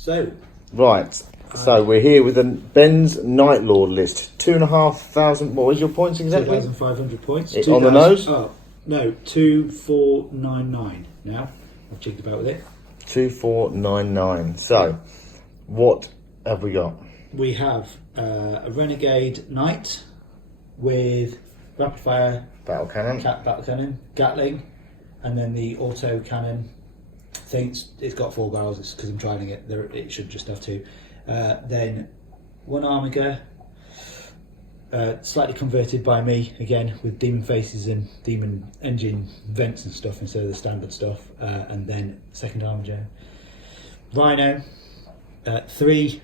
So, Right, so we're here with Ben's Night Lord list. 2,500. What was your points exactly? 2,500 points. On the nose? Oh, no, 2,499 now. I've jigged about with it. 2,499. So, what have we got? We have a Renegade Knight with rapid fire Battle cannon. battle cannon, Gatling, and then the auto cannon. It's got 4 barrels. It's because I'm trialing it. It should just have 2. Then one Armiger, slightly converted by me again with demon faces and demon engine vents and stuff instead of the standard stuff. And then second Armiger, Rhino, 3.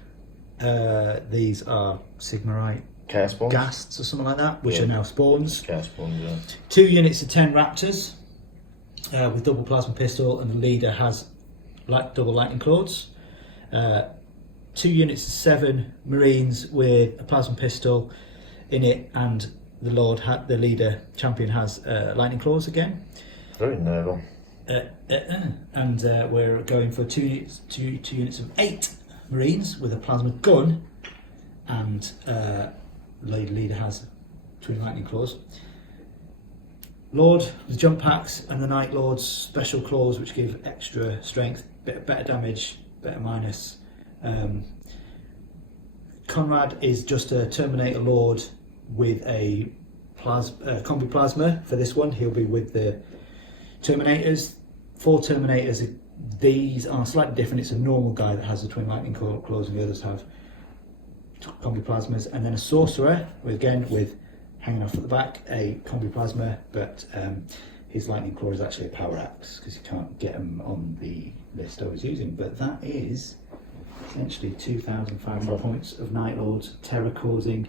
These are Sigmarite Chaos Spawns. Ghasts or something like that, which are now spawns. Chaos Spawns, yeah. 2 units of 10 Raptors with double plasma pistol, and the leader has double lightning claws. 2 units of 7 Marines with a plasma pistol in it, and the leader champion has lightning claws again. Very noble. And we're going for 2 units of 8 Marines with a plasma gun, and the leader has twin lightning claws. Lord, the jump packs, and the Night Lord's special claws, which give extra strength, better damage, better minus. Conrad is just a Terminator Lord with a combi plasma for this one. He'll be with the Terminators. 4 Terminators. These are slightly different. It's a normal guy that has the twin lightning claws, and the others have combi plasmas. And then a sorcerer, with hanging off at the back, a combi plasma, but his lightning claw is actually a power axe because you can't get them on the list I was using. But that is essentially 2,500 points of Night Lords terror-causing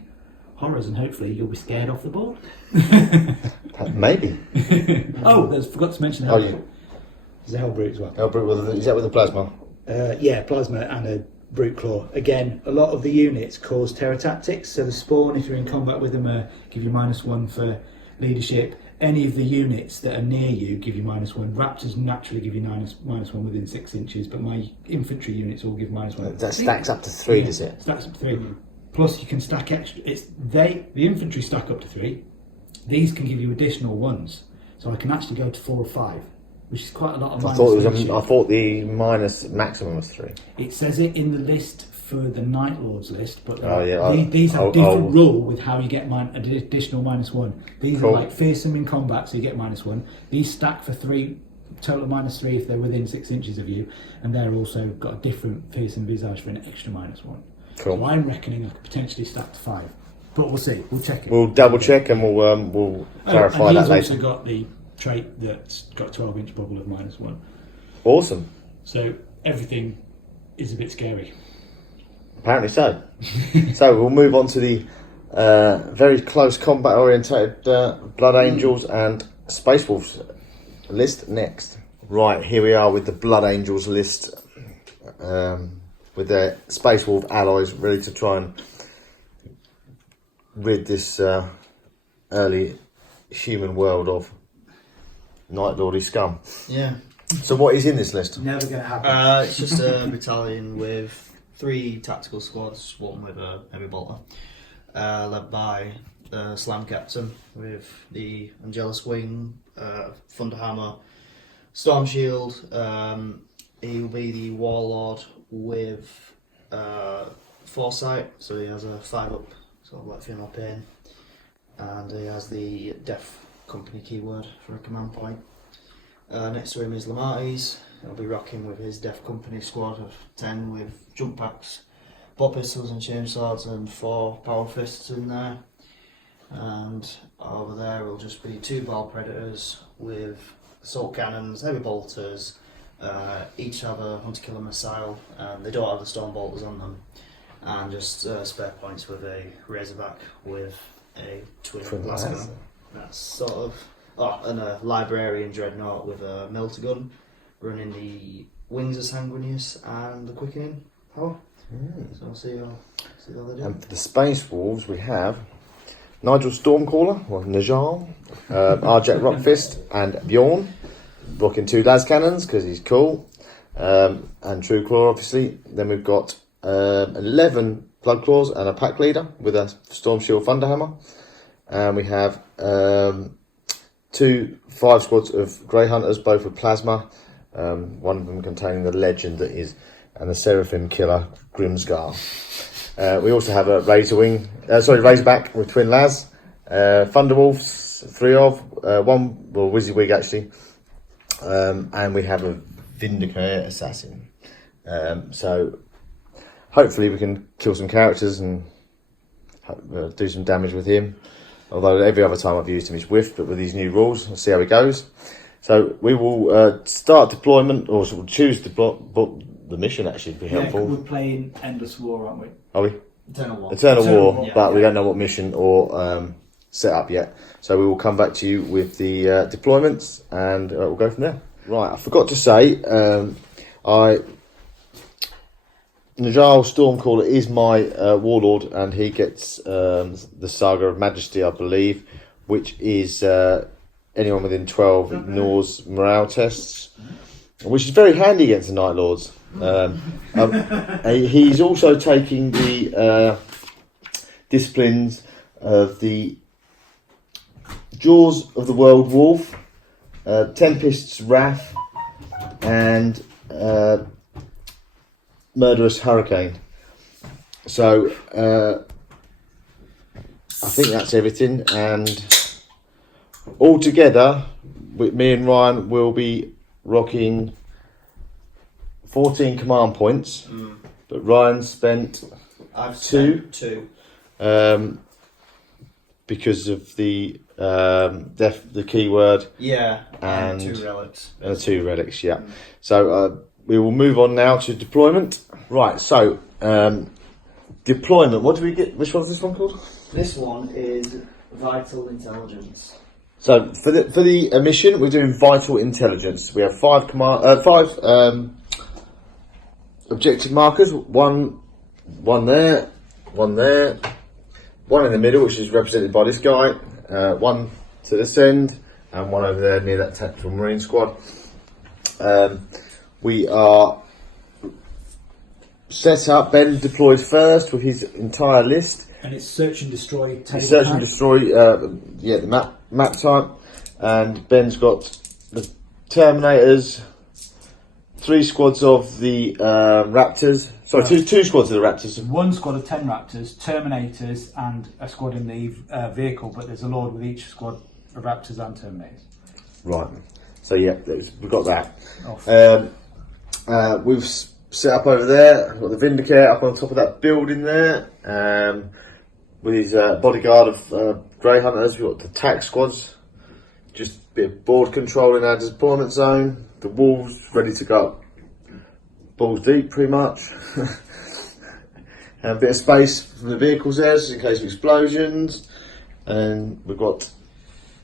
horrors, and hopefully you'll be scared off the board. Maybe. Oh, I forgot to mention Hellbrute. There's a Hellbrute as well. Hellbrute, is that with the plasma? Yeah, plasma and a brute claw. Again, a lot of the units cause terror tactics, so the spawn, if you're in combat with them, give you -1 for leadership. Any of the units that are near you give you -1. Raptors naturally give you -1 within 6 inches, but my infantry units all give -1. That stacks up to 3, does it? Stacks up to 3. Plus you can stack extra. The infantry stack up to 3. These can give you additional 1s, so I can actually go to 4 or 5. Which is quite a lot of minus. I thought the minus maximum was 3. It says it in the list for the Night Lords list, but these have different different rule with how you get an additional -1. These are like fearsome in combat, so you get -1. These stack for 3, total of -3 if they're within 6 inches of you, and they're also got a different fearsome visage for an extra -1. Cool. So I'm reckoning I could potentially stack to 5, but we'll see. We'll check it. We'll double check and we'll clarify that later. He's also got the trait that's got a 12-inch bubble of -1. Awesome. So everything is a bit scary. Apparently so. So we'll move on to the very close combat orientated Blood Angels and Space Wolves list next. Right, here we are with the Blood Angels list with their Space Wolf allies ready to try and rid this early human world of Night Lordy scum. Yeah. So what is in this list? Never going to happen. It's just a battalion with 3 tactical squads, one with a heavy bolter, led by the Slam Captain with the Angelus Wing, Thunderhammer, Storm Shield. He will be the Warlord with Foresight, so he has a 5-up, sort of like female pain, and he has the Death Company keyword for a command point. Next to him is Lamartis. He'll be rocking with his Death Company squad of 10 with jump packs, bolt pistols and chainswords, and 4 power fists in there. And over there will just be 2 ball predators with assault cannons, heavy bolters. Each have a hunter-killer missile, and they don't have the storm bolters on them. And just spare points with a Razorback with a twin blast gun. That's sort of... and a Librarian Dreadnought with a melter gun, running the Wings of Sanguinius and the Quickening power. So we'll see how they do. And for the Space Wolves we have Nigel Stormcaller, or Najal, Arjak Rockfist and Bjorn, rocking 2 las cannons because he's cool. and True Claw, obviously. Then we've got 11 Blood Claws and a Pack Leader with a Storm Shield Thunderhammer. And we have 2 5 squads of Grey Hunters, both with Plasma. One of them containing the legend that is, and the Seraphim Killer Grimscar. We also have a Razorback with Twin Laz, Thunderwolves, 3 of, one, well, Wizzywig actually, and we have a Vindicator Assassin. So hopefully we can kill some characters and do some damage with him. Although every other time I've used him he's whiffed, but with these new rules, we'll see how it goes. So we will start deployment, or sort of choose the mission actually to be helpful. We're playing Endless War, aren't we? Are we? Eternal War. Eternal War, yeah, but we don't know what mission or set up yet. So we will come back to you with the deployments, and we'll go from there. Right, I forgot to say, Najal Stormcaller is my warlord, and he gets the Saga of Majesty, I believe, which is anyone within 12 ignores morale tests, which is very handy against the Night Lords. He's also taking the disciplines of the Jaws of the World Wolf, Tempest's Wrath, and Murderous Hurricane. So I think that's everything, and all together with me and Ryan will be rocking 14 command points, but Ryan spent I've two. Spent 2 because of the keyword, yeah, and 2 relics. 2 relics, yeah. So we will move on now to deployment. Right, so deployment, what do we get? Which one's this one called? This one is Vital Intelligence. So for the mission, we're doing Vital Intelligence. We have 5 objective markers. One there, one there, one in the middle, which is represented by this guy. One to this end, and one over there near that tactical marine squad. We are set up. Ben deploys first with his entire list. And it's search and destroy. Search and destroy. The map type. And Ben's got the Terminators, 3 squads of the Raptors. Sorry, two squads of the Raptors. 1 squad of 10 Raptors, Terminators, and a squad in the vehicle. But there's a Lord with each squad of Raptors and Terminators. Right. So yeah, we've got that. Off. We've set up over there. We've got the Vindicator up on top of that building there. With his bodyguard of Grey Hunters. We've got the tack squads. Just a bit of board control in our deployment zone. The Wolves ready to go balls deep, pretty much. And a bit of space from the vehicles there, just in case of explosions. And we've got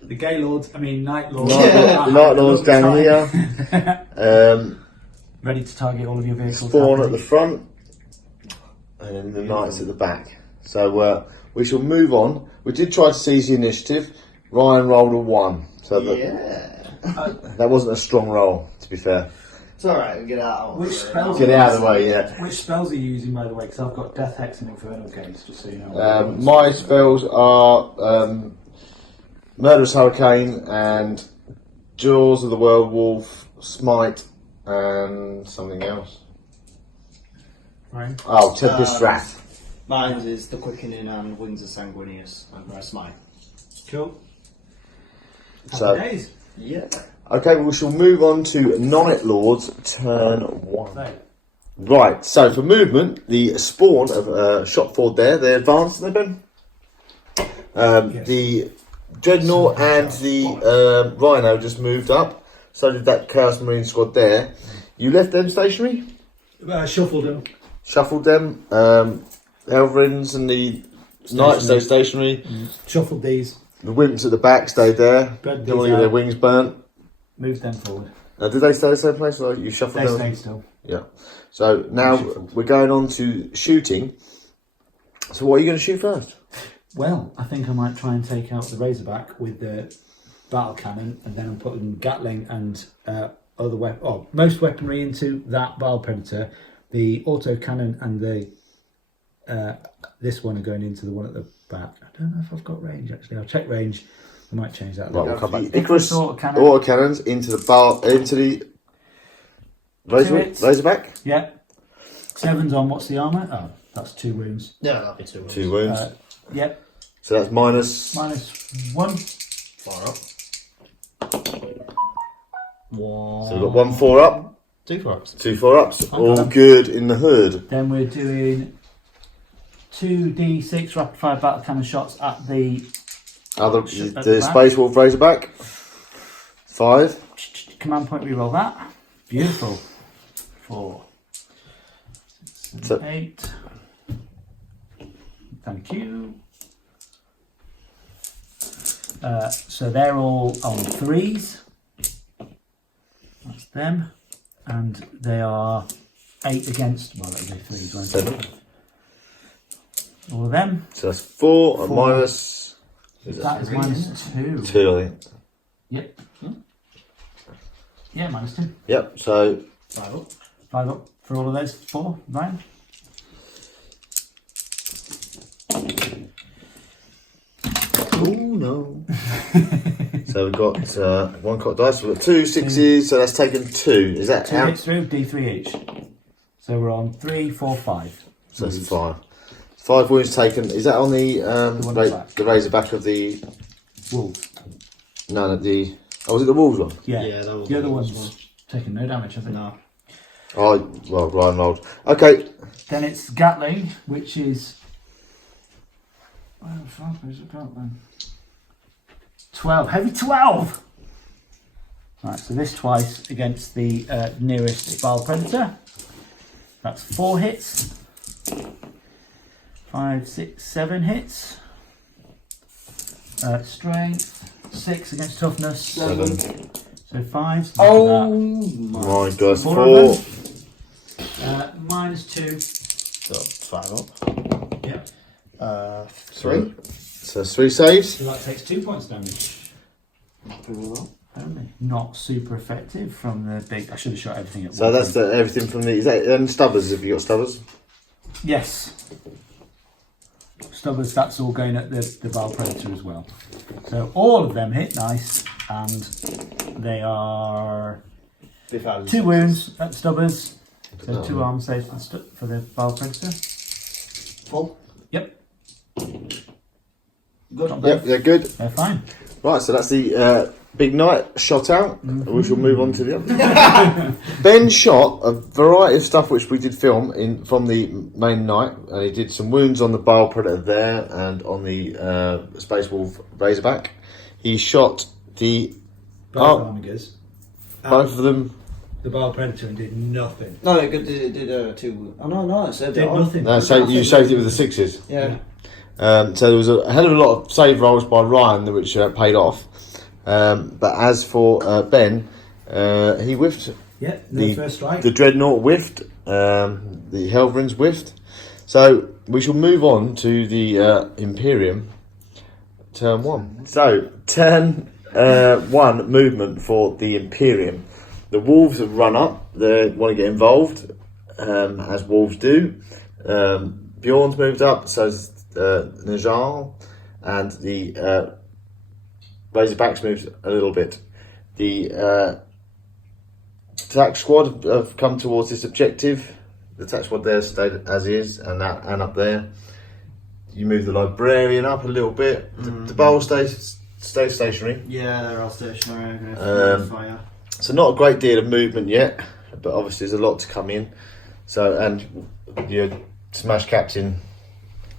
the Night Lords. Night Lords down here. Ready to target all of your vehicles. Spawn at the front, and then the Knights at the back. So we shall move on. We did try to seize the initiative. Ryan rolled a 1, so that wasn't a strong roll, to be fair. It's alright, we'll get out. Get out of the way, yeah. Which spells are you using, by the way? Because I've got Death Hex and Infernal Gaze, just so you know. My spells are Murderous Hurricane and Jaws of the World Wolf, Smite, and something else. Right. Oh, Tempest Wrath. Mine is the Quickening and Wings of Sanguinius and Smite. Cool. So, Happy days. Yeah. okay, we shall move on to Non-It Lords, turn 1. Right, so for movement, the spawn of Shopford there, they advanced, they been. Yes. The Dreadnought and the Rhino just moved up, so did that Chaos Marine squad there. You left them stationary? Shuffled them. Shuffled them. Elverins and the Knights stayed stationary. Shuffled these. The Wimps at the back stayed there. Spread Don't want to these get their out. wings burnt. Move them forward. Did they stay the same place, or you shuffled They them? stay still. Yeah. So now Shuffled. we're going on to shooting. So what are you going to shoot first? Well, I think I might try and take out the Razorback with the battle cannon, and then I'm putting Gatling and other most weaponry into that Bile Predator. The auto cannon and the this one are going into the one at the back. I don't know if I've got range actually. I'll check range. I might change that. Right, we'll come back. The Icarus autocannon. autocannons into the Razorback. Yeah. 7's on. What's the armour? Oh, that's 2 wounds. Yeah, that'll be 2 wounds. 2 wounds. Yep. So that's minus. -1. Far up. 1. So we've got 1 4-up, 2 4-ups. 2 4-ups. Okay. All good in the hood. Then we're doing 2d6 rapid fire battle cannon shots at the The Space Wolf Razorback. 5. command point. Reroll that. Beautiful. 4, 6, 7, 8. Thank you. So they're all on 3s. That's them, and they are 8 against. Well, that'll be 3s, won't 7. it? All of them. So that's 4 and 4. minus. That is -2. 2, I think. Yep. Yeah, -2. Yep. So 5 up. 5 up for all of those 4. Ryan. Oh no. so we've got 1 cocked dice. We've got 2 6s. So that's taken 2. Is that 2 out? hits through, D3 each. So we're on 3, 4, 5. So that's 5. 5 wounds taken. Is that on the one at the back. the Razorback of the? Wolves. No, the. Oh, was it the Wolves one? Yeah. Yeah, that was The other the one's one. taking no damage, I think. No. Oh, well, Ryan rolled. Okay. Then it's Gatling, which is. Where the fuck is it got then? 12. Heavy 12! Right, so this twice against the nearest Bile Predator. That's 4 hits. 5, 6, 7 hits. Strength. 6 against toughness. 7. So 5. So Oh My God, 4. -2. So 5 up. Yep. 3. So that's 3 saves. So that takes 2 points damage. Only. Not super effective from the big. I should have shot everything at So once. that's everything from the. Is that stubbers? Have you got stubbers? Yes. Stubbers, that's all going at the Bile Predator as well. So all of them hit nice, and they are 2 wounds at Stubbers. So 2 arm saves for the Bile Predator. Full. Yep. Good. Yep, they're good. They're fine. Right, so that's the big night shot out. We shall move on to the other. Ben shot a variety of stuff which we did film from the main night, and he did some wounds on the Bile Predator there and on the Space Wolf Razorback. He shot the Both Armigers. both of them. The Bile Predator and did nothing. No, it did 2. Oh no, it saved Did it on. nothing. No, so you saved it with the 6s. Yeah. So there was a hell of a lot of save rolls by Ryan, which paid off. But as for Ben, he whiffed. Yeah, no first strike. The Dreadnought whiffed. The Helverins whiffed. So we shall move on to the Imperium turn 1. So turn 1 movement for the Imperium. The Wolves have run up. They want to get involved, as Wolves do. Bjorn's moved up, so's Najal, and the Razorbacks moved a little bit. The attack squad have come towards this objective. The attack squad there stayed as is, and up there. You move the Librarian up a little bit. The Bowl stays stationary. Yeah, they're all stationary. Fire. So not a great deal of movement yet, but obviously there's a lot to come in. So, and your Smash Captain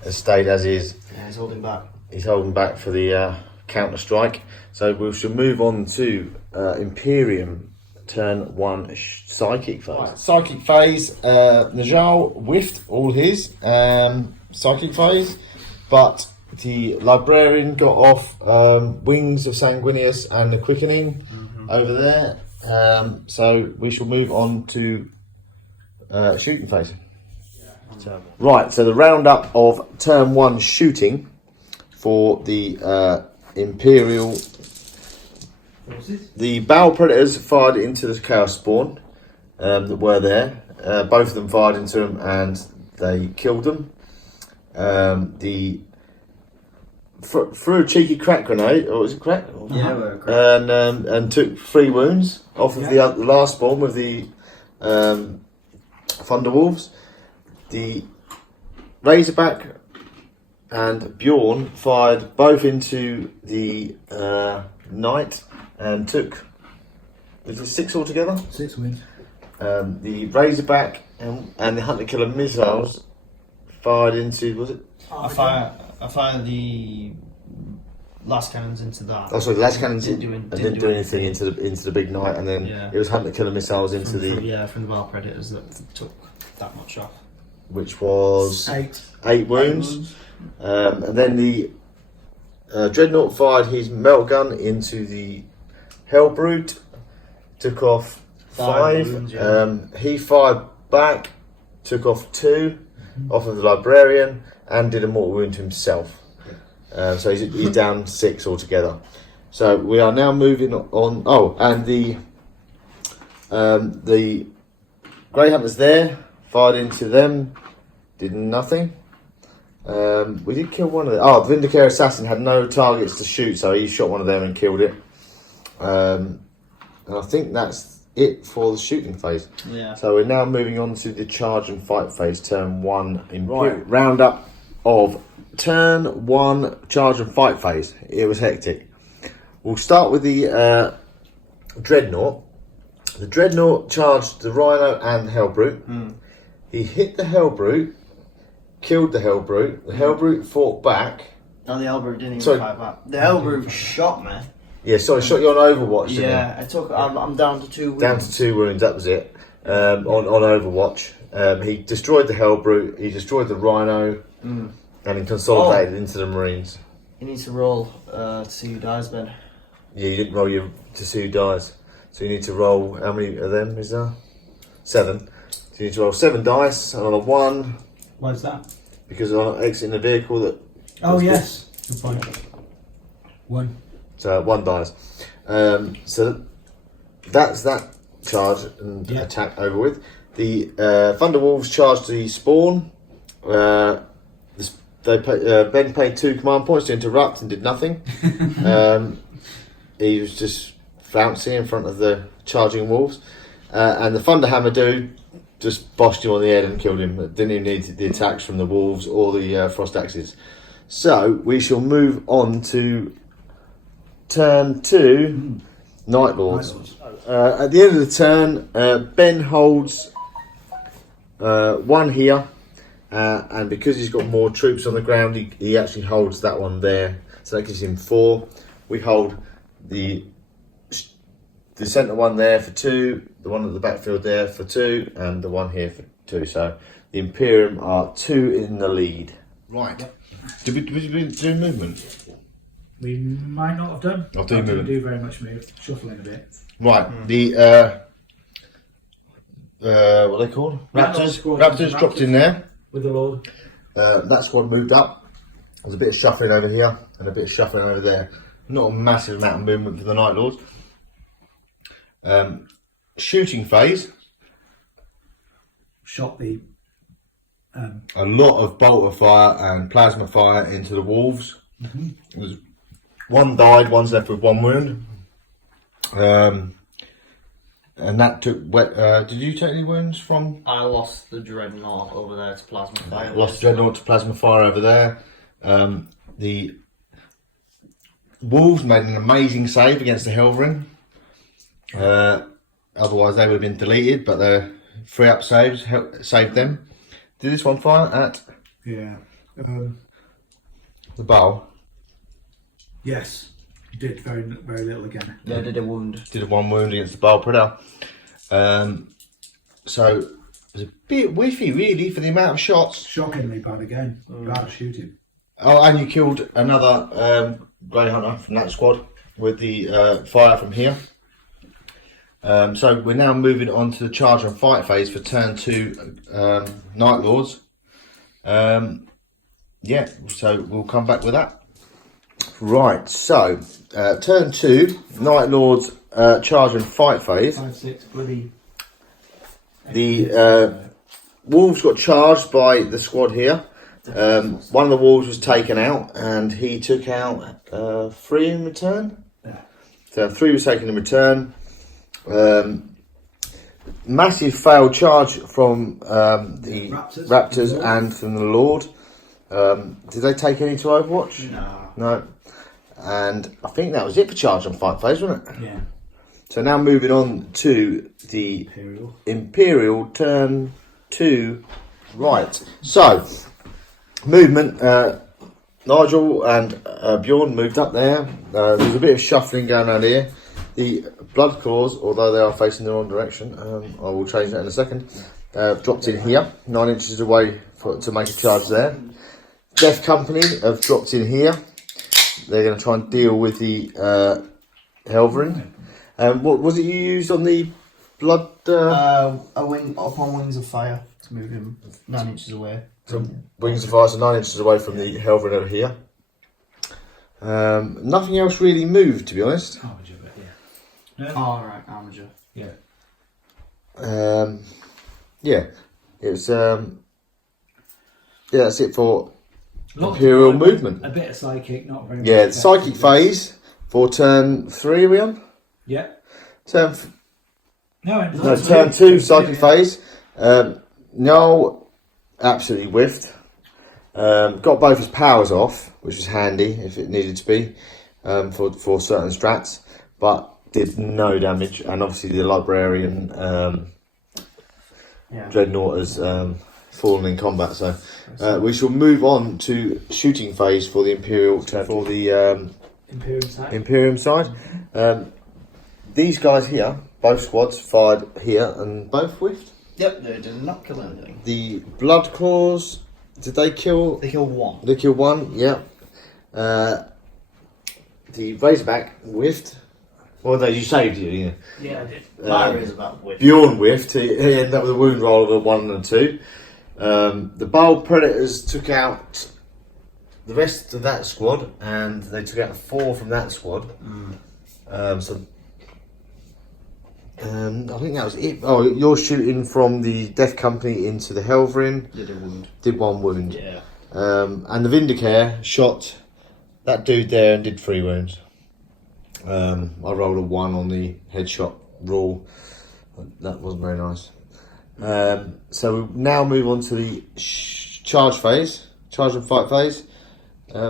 has stayed as is. Yeah, he's holding back. He's holding back for the counter strike. So we shall move on to Imperium turn 1 psychic phase. Right, psychic phase. Najal whiffed all his psychic phase, but the Librarian got off Wings of Sanguinius and the Quickening over there. So we shall move on to shooting phase. Right, so the roundup of turn 1 shooting for the Imperial forces. The Battle Predators fired into the Chaos Spawn that were there. Both of them fired into them and they killed them. Threw a cheeky crack grenade, or was it crack? Yeah, we're correct. And took 3 wounds off of the last spawn with the Thunderwolves. The Razorback and Bjorn fired both into the Knight and took, was it 6 altogether? 6 wins. The Razorback and the Hunter Killer missiles fired into, was it? I fired the last cannons into that. Oh, sorry, the last cannons Didn't do anything into the big Knight, and then it was Hunter Killer missiles into from the the Battle Predators that took that much off. which was 8 wounds. And then the Dreadnought fired his melt gun into the Hellbrute, took off 5. wounds, yeah. He fired back, took off 2 off of the Librarian, and did a mortal wound to himself. So he's down 6 altogether. So we are now moving on. Oh, and the Grey Hunters there fired into them, did nothing. We did kill one of them. Oh, the Vindicator Assassin had no targets to shoot, so he shot one of them and killed it. And I think that's it for the shooting phase. Yeah. So we're now moving on to the charge and fight phase, turn 1. Roundup of turn 1 charge and fight phase. It was hectic. We'll start with the Dreadnought. The Dreadnought charged the Rhino and the Hellbrute. He hit the Hellbrute, killed the Hellbrute. The Hellbrute fought back. No, the Hellbrute didn't even fight back. The Hellbrute shot me. Yeah, sorry, shot you on Overwatch. Yeah, I'm down to 2 wounds. Down to 2 wounds, that was it. On Overwatch. He destroyed the Hellbrute, he destroyed the Rhino, and he consolidated into the Marines. You need to roll to see who dies, Ben. Yeah, you didn't roll to see who dies. So you need to roll, how many of them is there? 7. So you need to roll 7 dice, and on a 1, Why's that? because on exiting the vehicle that... Oh, yes. Good point. 1. So 1 dies. So that's that charge and attack over with. The Thunderwolves charged the spawn. Ben paid 2 command points to interrupt and did nothing. He was just bouncing in front of the charging wolves. And the Thunderhammer dude just bossed him on the head and killed him. Didn't even need the attacks from the wolves or the frost axes. So we shall move on to turn 2, Night Lords. At the end of the turn, Ben holds 1 here, and because he's got more troops on the ground, he actually holds that one there. So that gives him 4. We hold the centre one there for 2, the one at the backfield there for 2, and the one here for 2. So the Imperium are 2 in the lead. Right. Did we do movement? We might not have done. I'll do movement. Do very much move, shuffling a bit. Right, the what are they called? Raptors dropped in there. With the Lord. That squad moved up. There's a bit of shuffling over here and a bit of shuffling over there. Not a massive amount of movement for the Night Lords. Shooting phase. Shot the... a lot of bolter fire and plasma fire into the wolves. It was 1 died, 1's left with 1 wound. And that took. Did you take any wounds from? I lost the Dreadnought over there to plasma fire. Lost the Dreadnought to plasma fire over there. The wolves made an amazing save against the Hellring. Otherwise, they would have been deleted, but their 3-up saves saved them. Did this one fire at? Yeah. The bow. Yes. Did very little again. Yeah, did a wound. Did a 1 wound against the bow predator. So it was a bit whiffy, really, for the amount of shots. Shockingly bad again. Bad shooting. Oh, and you killed another Grey Hunter from that squad with the fire from here. So we're now moving on to the charge and fight phase for turn 2 Night Lords. Yeah, so we'll come back with that. Right, so Turn 2, Night Lords charge and fight phase. 5-6 bloody. The Wolves got charged by the squad here. One of the Wolves was taken out, and he took out 3 in return. Yeah. So 3 was taken in return. Massive failed charge from the Raptors and from the Lord. Did they take any to Overwatch? No. And I think that was it for charge and fight phase, wasn't it? Yeah. So now moving on to the Imperial turn 2. Right. So movement. Nigel and Bjorn moved up there. There's a bit of shuffling going on here. The Blood Claws, although they are facing the wrong direction, I will change that in a second, dropped in here, 9 inches away to make a charge there. Death Company have dropped in here. They're going to try and deal with the Helverin. What was it you used on the Blood? A wing upon Wings of Fire to move him 9 inches away. So Wings of Fire, so 9 inches away from the Helverin over here. Nothing else really moved, to be honest. Armature, but yeah. Oh, right, Armature. Yeah. Yeah, it was. Yeah, that's it for Lots Imperial of movement. A bit of psychic, not very much. Yeah, psychic phase for turn 3. Are we on? Yeah. Turn No, turn 2 psychic phase. No, absolutely whiffed. Got both his powers off, which was handy if it needed to be for certain strats, but did no damage. And obviously the librarian dreadnought has fallen in combat. So we shall move on to shooting phase for the Imperial for the Imperium side. These guys here, both squads fired here and both whiffed. Yep, they did not kill anything. The Blood Claws, did they kill? They killed 1. They killed 1, yeah. The Razorback whiffed. Well, no, you saved it, you know. Yeah, I did. My Razorback whiffed. Bjorn whiffed. He ended up with a wound roll of a 1 and a 2. The Bold Predators took out the rest of that squad, and they took out 4 from that squad. I think that was it. Oh, you're shooting from the Death Company into the Helverin. Did a wound. Did 1 wound. Yeah. And the Vindicare shot that dude there and did 3 wounds. I rolled a 1 on the headshot rule. That wasn't very nice. So we now move on to the charge phase, charge and fight phase.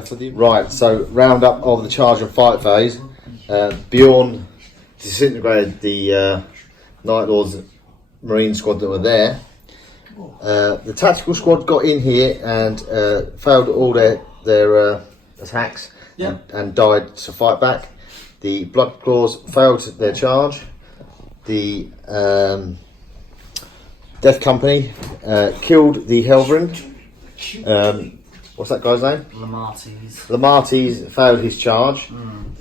For the right, so round up of the charge and fight phase. Bjorn disintegrated the Night Lords Marine squad that were there. The tactical squad got in here and failed all their attacks and died to fight back. The Blood Claws failed their charge. The Death Company killed the Helverin. What's that guy's name? Lamartes failed his charge,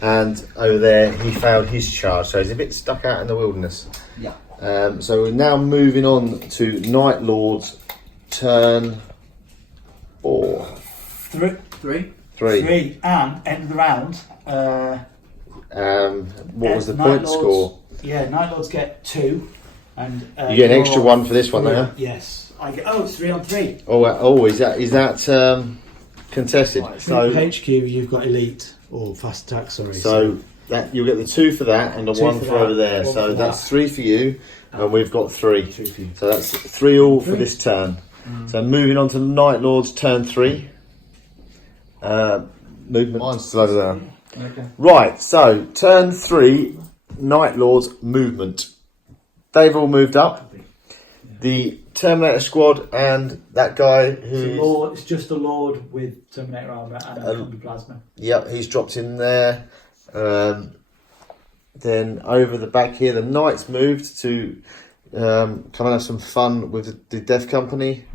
and over there he failed his charge, so he's a bit stuck out in the wilderness. Yeah. So we're now moving on to Night Lords turn 4. 3. 3. And end of the round. What was the point score? Yeah, Night Lords get 2. And you get an extra 1 for this one, don't you? Yes. I get. Oh, it's 3 on 3. Oh, is that contested? Right, so HQ, you've got elite or fast attack. Sorry. So that you'll get the 2 for that and the 1 for over there. So that's 3 for you, and we've got 3. 2 for you. So that's 3 all for this turn. So moving on to Night Lords turn 3. Movement. Mine's still over there. Okay. Right. So turn 3, Night Lords movement. They've all moved up. The Terminator squad and that guy who it's just a Lord with Terminator armor and a combi plasma. Yep, he's dropped in there. Then over the back here, the Knights moved to come and have some fun with the Death Company.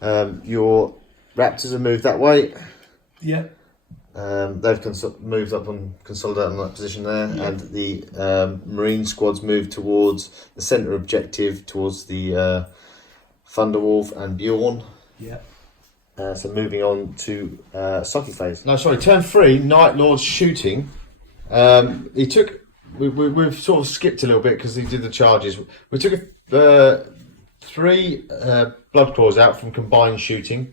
Your Raptors have moved that way. Yep. They've moved up and consolidated on that position there, and the Marine squads moved towards the centre objective, towards the Thunderwolf and Bjorn. Yep. So moving on to psychic phase. No, sorry, turn 3, Night Lords shooting. He took. We've sort of skipped a little bit because he did the charges. We took 3 blood claws out from combined shooting.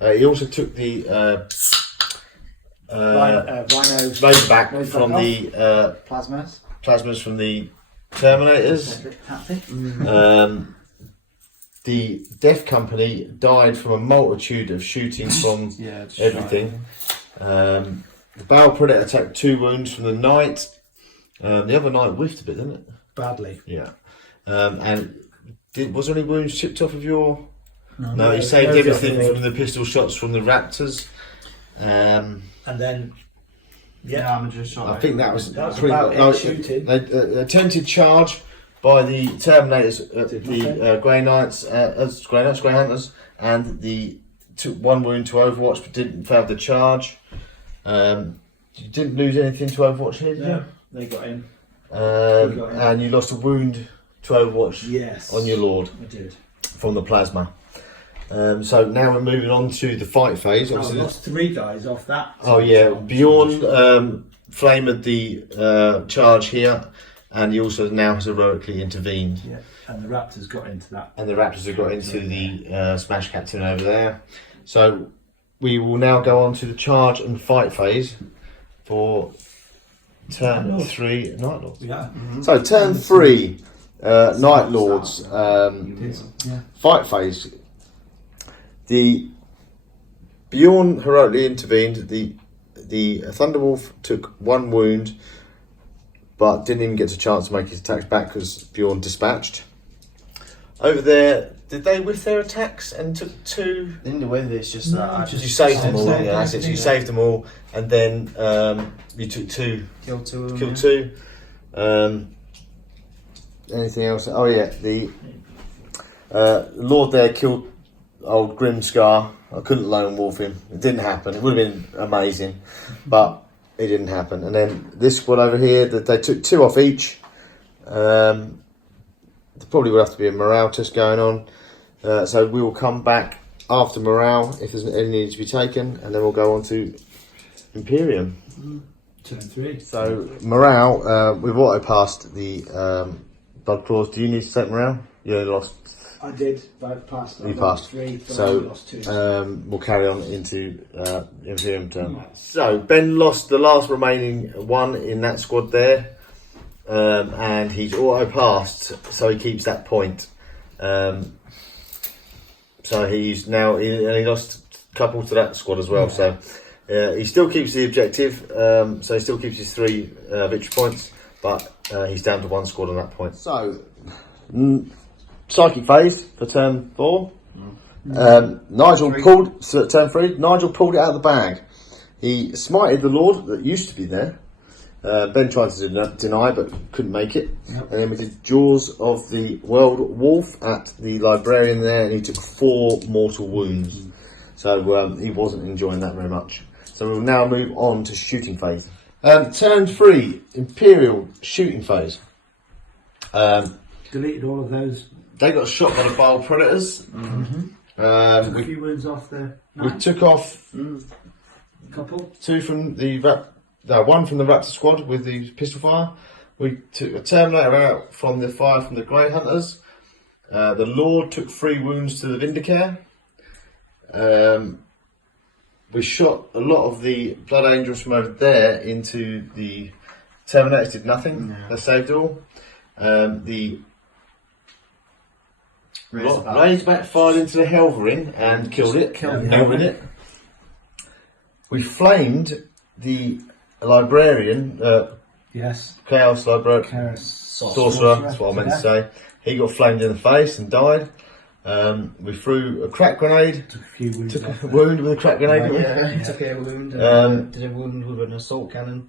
He also took the Razorback from the plasmas from the Terminators. The Death Company died from a multitude of shooting from everything. The Bow Predator attacked 2 wounds from the Knight. The other Knight whiffed a bit, didn't it? Badly. Yeah. And was there any wounds chipped off of your? No, he saved everything from the pistol shots from the Raptors. And then, I think that was about it shooting. Attempted charge by the Terminators, the Grey Knights, Grey Hunters, and the took 1 wound to Overwatch, but didn't fail the charge. You didn't lose anything to Overwatch here, did you? They got in. And you lost a wound to Overwatch. Yes, on your Lord. I did. From the plasma. So now we're moving on to the fight phase. I lost 3 guys off that. Oh yeah, Bjorn flamed the charge here, and he also now has heroically intervened. Yeah, and the Raptors got into that. And the Raptors have got into the Smash Captain over there. So we will now go on to the charge and fight phase for turn 3 Night Lords. Yeah. So turn 3 Night Lords fight phase. The Bjorn heroically intervened. The Thunderwolf took 1 wound, but didn't even get a chance to make his attacks back because Bjorn dispatched. Over there, did they whiff their attacks and took 2? In the way, it's just that You saved them all. Yeah, that's it. You saved them all, and then you took 2. Killed 2. Killed 2. Anything else? Oh yeah, the Lord there killed old Grimscar. I couldn't lone wolf him. It didn't happen. It would have been amazing, but it didn't happen. And then this squad over here, that they took 2 off each. There probably would have to be a morale test going on. So we will come back after morale if there's any need to be taken, and then we'll go on to Imperium. Turn 3. So morale, we've auto passed the blood claws. Do you need to take morale? You only lost. I did, but I passed. You passed. 3, but I So lost 2. we'll carry on into Imperium turn. So Ben lost the last remaining one in that squad there, and he's auto passed, so he keeps that point. So he's now he lost a couple to that squad as well. So he still keeps the objective. So he still keeps his 3 victory points, but he's down to 1 squad on that point. So. Psychic phase for turn 4. Nigel pulled turn 3. Nigel pulled it out of the bag. He smited the Lord that used to be there. Ben tried to deny but couldn't make it. And then we did Jaws of the World Wolf at the Librarian there, and he took 4 mortal wounds. So he wasn't enjoying that very much. So we'll now move on to shooting phase. Turn 3 Imperial shooting phase. Deleted all of those. They got shot by the Bow Predators. A few wounds off the Knight. We took off a couple. 2 from the 1 from the Raptor squad with the pistol fire. We took a Terminator out from the fire from the Grey Hunters. The Lord took 3 wounds to the Vindicare. We shot a lot of the Blood Angels from over there into the Terminators. Did nothing. They saved it all. The Razorback fired into the Helverin and killed it. Helverin it. We flamed the Librarian. Yes. Chaos Librarian. Chaos Sorcerer. That's what I meant to say. He got flamed in the face and died. We threw a crack grenade. Took a few wounds. Took a wound with a crack grenade. Took a wound. Did a wound with an assault cannon.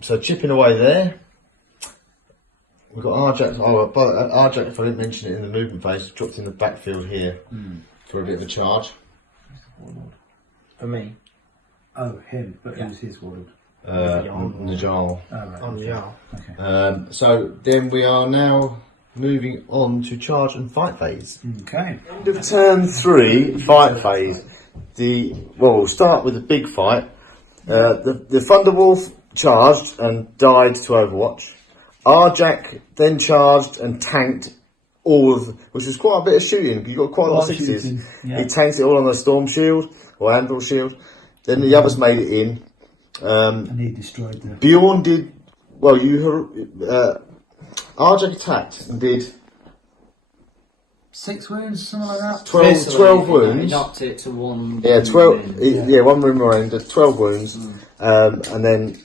So chipping away there. We've got Arjack. Arjack, if I didn't mention it in the movement phase, dropped in the backfield here for a bit of a charge. For me. Oh, him. But who's his warlord? Najal. Najal. Okay. So then we are now moving on to charge and fight phase. Okay. End of turn 3 fight phase. We'll start with the big fight. The Thunderwolf charged and died to Overwatch. Arjack then charged and tanked all of, which was quite a bit of shooting. You got quite a lot of sixes. Yeah. He tanked it all on the Storm Shield or Anvil Shield. Then the others made it in. And he destroyed the. Bjorn did well. Arjack attacked and did 6 wounds, something like that. 12 He wounds. knocked it to one. Yeah, 12. win. Yeah, one room around, did 12 wounds, and then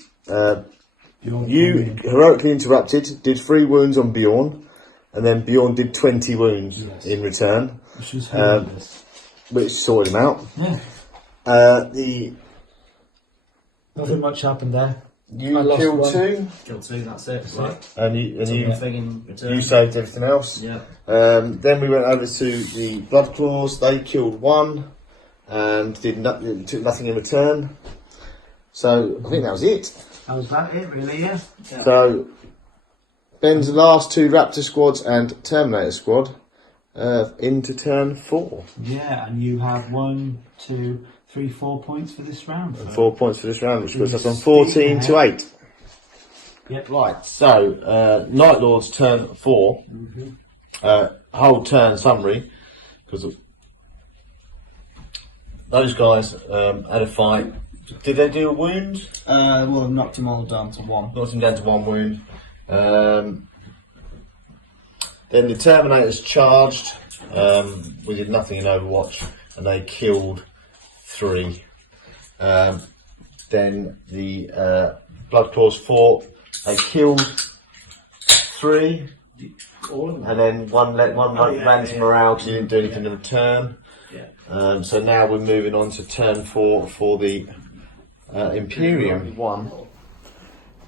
Bjorn you came in. heroically interrupted, did 3 wounds on Bjorn, and then Bjorn did 20 wounds in return, Which was horrendous. which sorted him out. Yeah. Nothing much happened there. You I lost killed one. 2, Killed 2. That's it. Right. and you Thing in return. you saved everything else. Yeah. Then we went over to the Blood Claws. They killed 1 and took nothing in return. So I think that was it. That was that it, really, yeah. So Ben's last 2 Raptor squads and Terminator squad into turn 4. Yeah, and you have 1, 2, 3, 4 points for this round. 4 points for this round, which puts us on 14 to 8. Yep. Right, so Night Lord's turn 4. Whole turn summary, because those guys had a fight. Did they do a wound? Well, I've knocked them all down to 1. Knocked him down to 1 wound. Then the Terminators charged. We did nothing in Overwatch, and they killed 3. Then the Blood Claws fought. They killed 3. All of them. And then one ran to morale because he didn't do anything in return. Yeah. So now we're moving on to turn 4 for the Imperium. 1.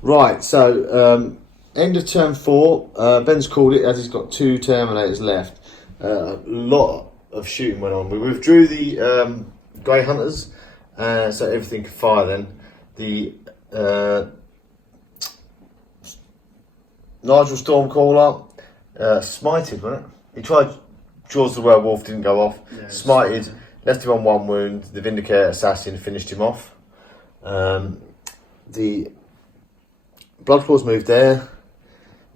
Right, so end of turn 4. Ben's called it as he's got 2 Terminators left. A lot of shooting went on. We withdrew the Grey Hunters, so everything could fire then. The Nigel Stormcaller smited, wasn't it? He tried Jaws the Werewolf, didn't go off. Yeah, Smited, left him on 1 wound. The Vindicator Assassin finished him off. The Blood Claws moved there.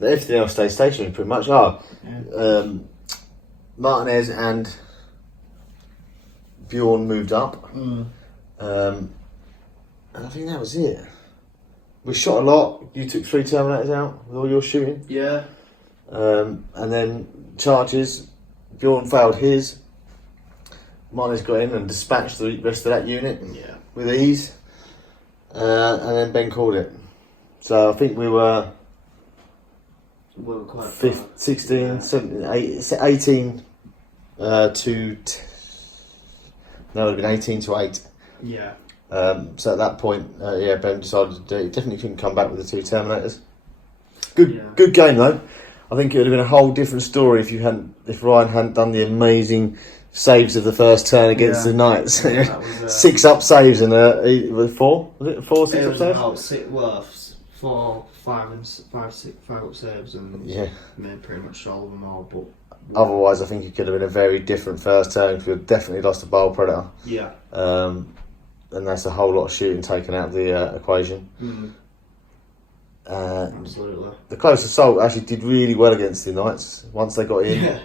Everything else stayed stationary pretty much. Martinez and Bjorn moved up. And I think that was it. We shot a lot. You took 3 Terminators out with all your shooting. Yeah. And then charges. Bjorn failed his. Martinez got in and dispatched the rest of that unit with ease. And then Ben called it. So I think we were quite 16, 17, 18 no, it would have been 18 to 8. Yeah. So at that point, Ben decided he definitely couldn't come back with the 2 Terminators. Good game though. I think it would have been a whole different story if Ryan hadn't done the amazing saves of the first turn against the Knights. That was, 6 up saves and 4? Was it 4 6 it up was saves? about 6, well, 4, 5 and 5, 6, 5 up saves, and made pretty much all of them all. But otherwise, I think it could have been a very different first turn. Because we've definitely lost a Bowl Predator. Yeah. And that's a whole lot of shooting taken out of the equation. Absolutely. The Close Assault actually did really well against the Knights once they got in. Yeah.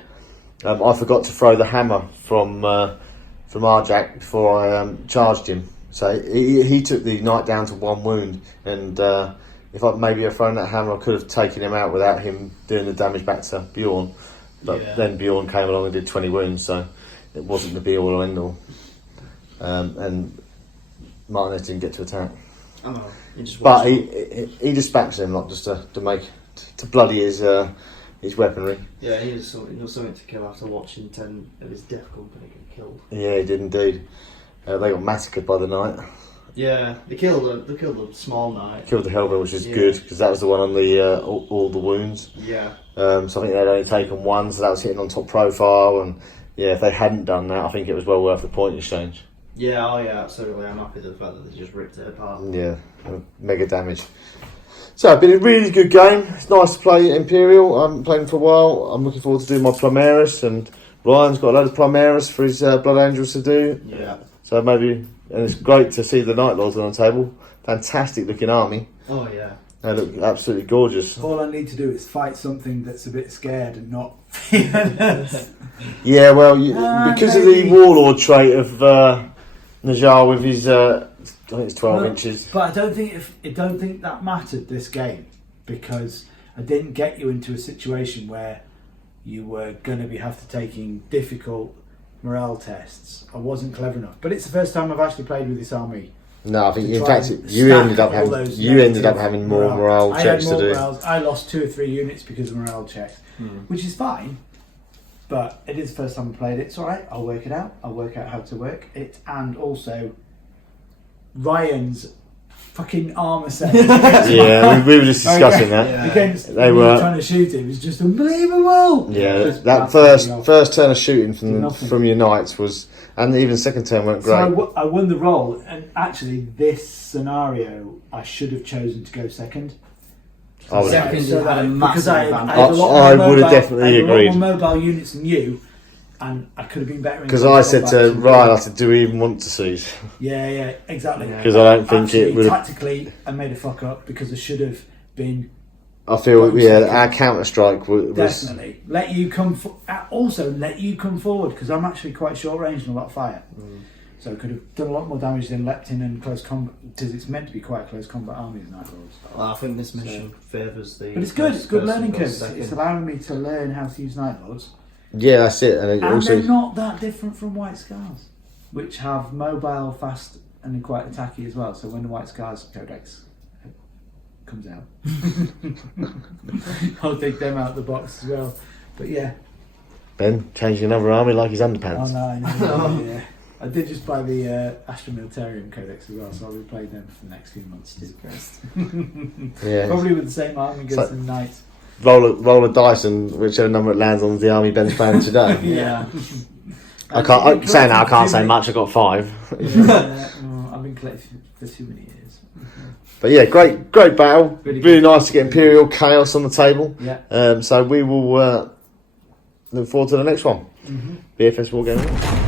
I forgot to throw the hammer from Arjack before I charged him. So he took the Knight down to 1 wound, and if I maybe had thrown that hammer, I could have taken him out without him doing the damage back to Bjorn. But then Bjorn came along and did 20 wounds, so it wasn't the be all or end all. And Martinez didn't get to attack. I know. He dispatched him, not just to bloody his weaponry. Yeah, he was something to kill after watching 10 of his Death Company get killed. Yeah, he did indeed. They got massacred by the Knight. Yeah, they killed a small Knight. Killed the Hellboy, which is good because that was the one on the all the wounds. Yeah. So I think they'd only taken 1, so that was hitting on top profile. And if they hadn't done that, I think it was well worth the point exchange. Yeah, absolutely. I'm happy with the fact that they just ripped it apart. Yeah, mega damage. So it's been a really good game. It's nice to play Imperial. I haven't played them for a while. I'm looking forward to doing my Primaris, and Ryan's got a load of Primaris for his Blood Angels to do. Yeah. So maybe and it's great to see the Night Lords on the table. Fantastic looking army. Oh yeah. They look absolutely gorgeous. All I need to do is fight something that's a bit scared and not fearless. Yeah, well, because of the maybe. Warlord trait of Najjar with his, I think it's 12 inches. But I don't think that mattered this game, because I didn't get you into a situation where you were going to have to taking difficult morale tests. I wasn't clever enough. But it's the first time I've actually played with this army. No, I think to in try fact and you stack ended up all having those more negative morale I checks had to more do. morales. I lost 2 or 3 units because of morale checks, which is fine. But it is the first time I played it. It's all right. I'll work it out. I'll work out how to work it, and also Ryan's fucking armor set. Yeah, we were just discussing that. Against They me were- trying to shoot him is just unbelievable. Yeah, Just that absolutely off. first turn of shooting Nothing. from your knights was, and even second turn went great. So I won the roll, and actually, this scenario I should have chosen to go second. I would- Second, you had a because massive I advantage. had a lot I more would have mobile- definitely I had a lot agreed. more mobile units than you, and I could have been better. in Because close I said combat to than Ryan, you. I said, do we even want to seize? Yeah, exactly. Because I don't think Actually, it would have. tactically, I made a fuck up because I should have been I feel, Going yeah, second. our counter strike was. definitely let you come. Also, let you come forward, because I'm actually quite short range and a lot of fire. So I could have done a lot more damage than leapt in and close combat, because it's meant to be quite a close combat army as Night Lords. Well, I think this mission favours the. But it's good. It's good person learning who curve. goes second. It's allowing me to learn how to use Night Lords. Yeah, that's it. And it And also. they're not that different from White Scars, which have mobile, fast, and quite attacky as well. So when the White Scars Codex comes out, I'll take them out of the box as well. But yeah, Ben changing another army like his underpants. oh no, I know. Yeah. I did just buy the Astra Militarium Codex as well, so I'll be playing them for the next few months too. Yeah. Probably with the same army goes So- and knights. Roll a dice, and whichever number it lands on is the army Ben's playing today. Yeah. I can't. I'm saying that I can't say much. I got 5. Yeah, I've been collecting for too many years. But yeah, great battle. Really Really good. nice to get Imperial Chaos on the table. Yeah. So we will look forward to the next one. BFS Wargaming.